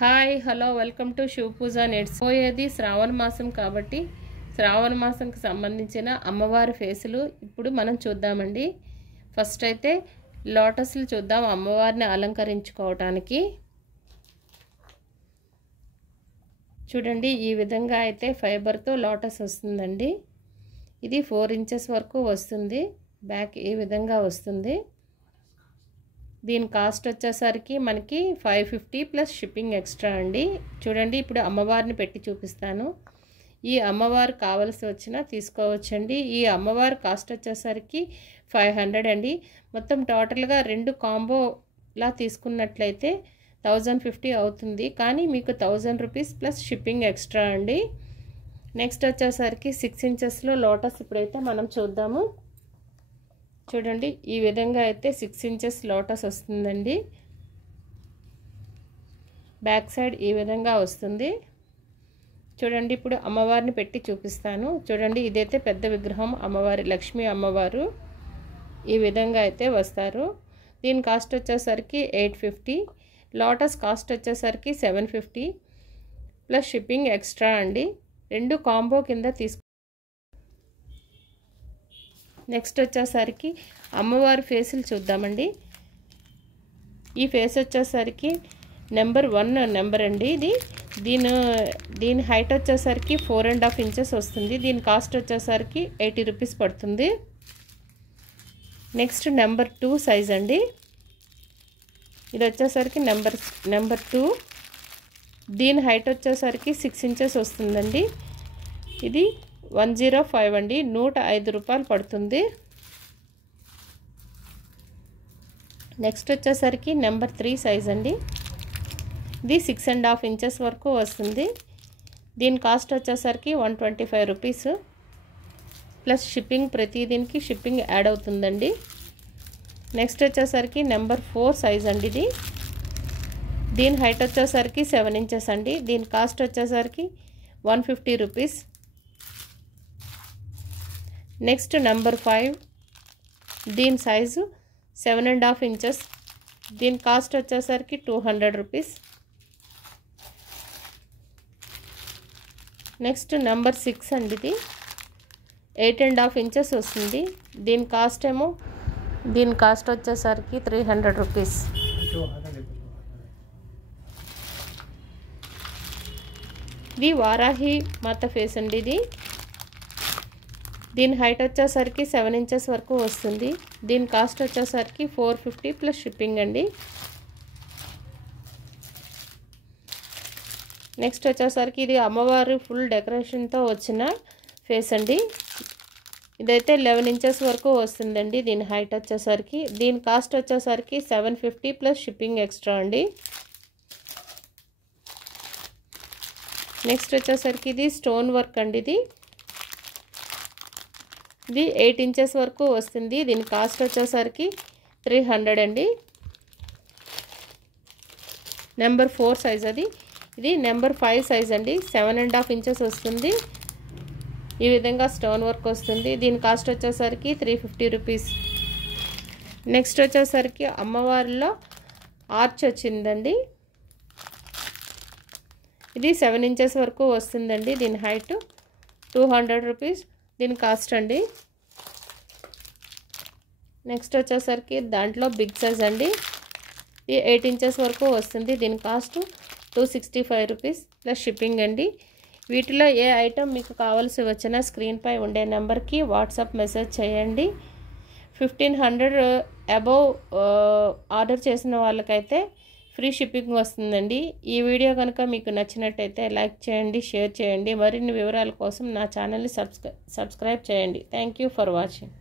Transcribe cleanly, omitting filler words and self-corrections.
Hi hello welcome to Shiva Puja nets. పోయేది శ్రావణ మాసం కాబట్టి శ్రావణ మాసంకి సంబంధించిన అమ్మవారి ఫేసులు ఇప్పుడు మనం చూద్దామండి. ఫస్ట్ అయితే లోటస్లు చూద్దాం అమ్మవారిని అలంకరించుకోవటానికి. చూడండి, ఈ విధంగా అయితే ఫైబర్తో లోటస్ వస్తుందండి. ఇది 4 ఇంచెస్ వరకు వస్తుంది. బ్యాక్ ఈ విధంగా వస్తుంది. దీని కాస్ట్ వచ్చేసరికి మనకి 550 ప్లస్ షిప్పింగ్ ఎక్స్ట్రా అండి. చూడండి, ఇప్పుడు అమ్మవారిని పెట్టి చూపిస్తాను. ఈ అమ్మవారు కావలసి వచ్చినా తీసుకోవచ్చండి. ఈ అమ్మవారి కాస్ట్ వచ్చేసరికి 500 అండి. మొత్తం టోటల్గా 2 కాంబోలా తీసుకున్నట్లయితే 1050 అవుతుంది. కానీ మీకు 1000 రూపీస్ ప్లస్ షిప్పింగ్ ఎక్స్ట్రా అండి. నెక్స్ట్ వచ్చేసరికి 6 ఇంచెస్లో లోటస్ ఇప్పుడైతే మనం చూద్దాము. చూడండి, ఈ విధంగా అయితే 6 ఇంచెస్ లోటస్ వస్తుందండి. బ్యాక్ సైడ్ ఈ విధంగా వస్తుంది. చూడండి, ఇప్పుడు అమ్మవారిని పెట్టి చూపిస్తాను. చూడండి, ఇదైతే పెద్ద విగ్రహం అమ్మవారి, లక్ష్మీ అమ్మవారు ఈ విధంగా అయితే వస్తారు. దీని కాస్ట్ వచ్చేసరికి 850. లోటస్ కాస్ట్ వచ్చేసరికి 750 ప్లస్ షిప్పింగ్ ఎక్స్ట్రా అండి. 2 కాంబో కింద తీసుకు. నెక్స్ట్ వచ్చేసరికి అమ్మవారి ఫేసులు చూద్దామండి. ఈ ఫేస్ వచ్చేసరికి నెంబర్ 1 నెంబర్ అండి. దీని హైట్ వచ్చేసరికి 4.5 ఇంచెస్ వస్తుంది. దీని కాస్ట్ వచ్చేసరికి 80 రూపీస్ పడుతుంది. నెక్స్ట్ నెంబర్ 2 సైజ్ అండి. ఇది వచ్చేసరికి నెంబర్ 2. దీని హైట్ వచ్చేసరికి 6 ఇంచెస్ వస్తుందండి. ఇది 105 అండి. 105 రూపాయలు పడుతుంది. నెక్స్ట్ వచ్చేసరికి నెంబర్ 3 సైజ్ అండి. ఇది 6.5 ఇంచెస్ వరకు వస్తుంది. దీని కాస్ట్ వచ్చేసరికి 125 రూపీస్ ప్లస్ షిప్పింగ్. ప్రతి దీనికి షిప్పింగ్ యాడ్ అవుతుందండి. నెక్స్ట్ వచ్చేసరికి నెంబర్ 4 సైజ్ అండి. దీని హైట్ వచ్చేసరికి 7 ఇంచెస్ అండి. దీని కాస్ట్ వచ్చేసరికి 150 రూపీస్. Next number 5. దీని సైజు 7.5 ఇంచెస్. దీని కాస్ట్ వచ్చేసరికి 200 రూపీస్. నెక్స్ట్ నెంబర్ 6 అండి. ఇది 8.5 ఇంచెస్ వస్తుంది. దీని కాస్ట్ వచ్చేసరికి 300 రూపీస్. ఇది వారాహి మాత ఫేస్ అండి. దీని హైట్ వచ్చేసరికి 7 ఇంచెస్ వరకు వస్తుంది. దీని కాస్ట్ వచ్చేసరికి 450 ప్లస్ షిప్పింగ్ అండి. నెక్స్ట్ వచ్చేసరికి ఇది అమ్మవారు ఫుల్ డెకరేషన్తో వచ్చిన ఫేస్ అండి. ఇదైతే 11 ఇంచెస్ వరకు వస్తుందండి. దీని హైట్ వచ్చేసరికి. దీని కాస్ట్ వచ్చేసరికి 750 ప్లస్ షిప్పింగ్ ఎక్స్ట్రా అండి. నెక్స్ట్ వచ్చేసరికి ఇది స్టోన్ వర్క్ అండి. ఇది 8 ఇంచెస్ వరకు వస్తుంది. దీని కాస్ట్ వచ్చేసరికి 300 అండి. నెంబర్ 4 సైజ్ అది. ఇది నెంబర్ 5 సైజ్ అండి. 7.5 ఇంచెస్ వస్తుంది. ఈ విధంగా స్టోన్ వర్క్ వస్తుంది. దీని కాస్ట్ వచ్చేసరికి 350 రూపీస్. నెక్స్ట్ వచ్చేసరికి అమ్మవారిలో ఆర్చ్ వచ్చిందండి. ఇది 7 ఇంచెస్ వరకు వస్తుందండి. దీని హైట్ 200 రూపీస్. దీని కాస్ట్ అండి. నెక్స్ట్ వచ్చేసరికి దాంట్లో బిగ్ సైజ్ అండి. ఇది 8 ఇంచెస్ వరకు వస్తుంది. దీని కాస్ట్ 265 రూపీస్ ప్లస్ షిప్పింగ్ అండి. వీటిలో ఏ ఐటమ్ మీకు కావాల్సి వచ్చినా స్క్రీన్పై ఉండే నెంబర్కి వాట్సాప్ మెసేజ్ చేయండి. 1500 అబోవ్ ఆర్డర్ చేసిన వాళ్ళకైతే ఫ్రీ షిప్పింగ్ వస్తుందండి. ఈ వీడియో కనుక మీకు నచ్చినట్టయితే లైక్ చేయండి, షేర్ చేయండి. మరిన్ని వివరాల కోసం నా ఛానల్ని సబ్స్క్రైబ్ చేయండి. Thank you for watching.